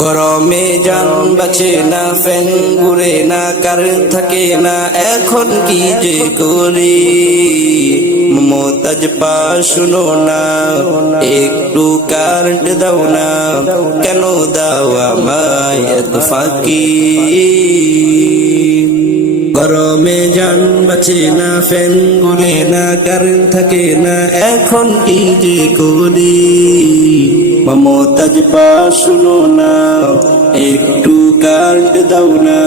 গরমে যান, বাঁচে না ফ্যান, ঘুরে না কারেন্ট থাকে না এখন কি যে করি? মমতাজ পা, শুনো না, একটু কারেন্ট দাও না, কেন দাও আমায় এত ফাঁকি? গরমে যান, বাঁচে না ফ্যান, ঘুরে না কারেন্ট থাকে না এখন কি যে করি? মমতাজ পা শুনো না, একটু কার্ড দাও না,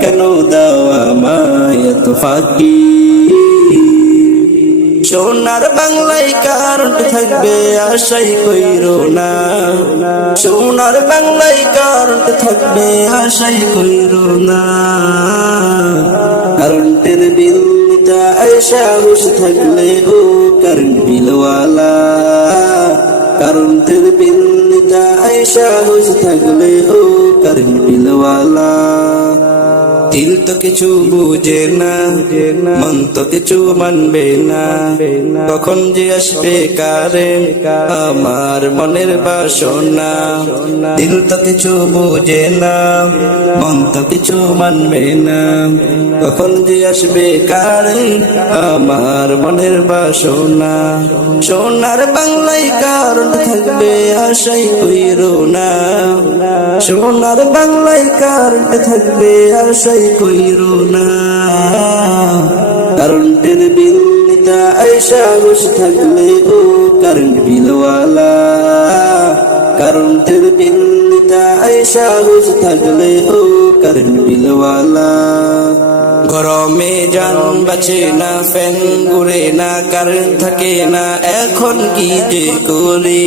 কেন দাও আমায় এত ফাঁকি? সোনার বাংলায় কারণ থাকবে, আশাই কইরো না। সোনার বাংলায় কারণ থাকবে, আশাই কইরো না। কারণের বিল নিতা আয়সা বসে থাকলে ও কারণ বিলওয়ালা। কারণ তের বিল নিতা আয়সা বসে থাকলে ও কারণ বিলওয়ালা দিল তো কিছু বুঝে না, মন তো কিছু মানবে না। কখন যে আসবে কারে, আমার মনের বাসনা। দিল তো কিছু বুঝে না, মন তো কিছু মানবে না। কখন যে আসবে কারে, আমার মনের বাসনা। সোনার বাংলায় কারণ থাকবে আশাই কইরো না। সোনার বাংলায় কারণ থাকবে আশাই কইরো না কারণের বিল নিতা আয়সা বসে থাকলে ও কারেন্ট বিলওয়ালা। কারণের বিল নিতা আয়সা বসে থাকলে ও কারেন্ট বিলওয়ালা। গরমে যান বাঁচে না, ফ্যান ঘুরে না কারেন্ট থাকে না, এখন কি যে করি?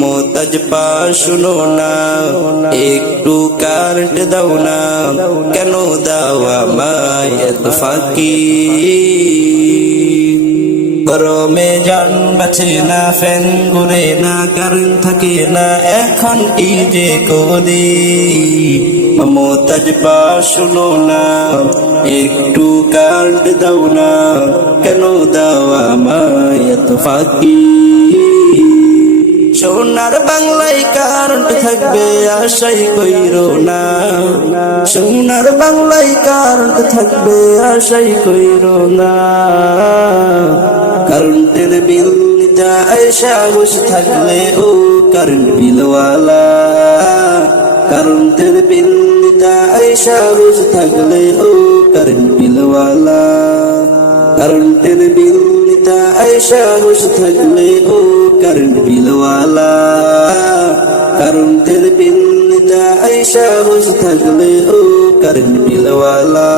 মমতাজ পা শুনো না, একটু কারেন্ট দাও না, কেন দাও আমায় এত ফাঁকি? গরমে যান, বাঁচে না, ফ্যান ঘুরে না কারেন্ট থাকে না, এখন কি যে করি? মমতাজ পা শুনো না, একটু কার্ড দাও না, কেন দাও আমায় এত ফাঁকি? সোনার বাংলায় কারণ থাকবে, আশাই কইরো না। সোনার বাংলায় কারণ থাকবে, আশাই কইরো না। কারণের বিল আয়সা বসে থাকলে ও কারণ বিলওয়ালা কারণের বিল আয়সা বসে থাকলে ও কারণ বিলওয়ালা কারণের সাহস থাকলে ও কারণ বিলওয়ালা। কারণ তের বিল যাই সাহস থাকলে ও কারণ বিলওয়ালা।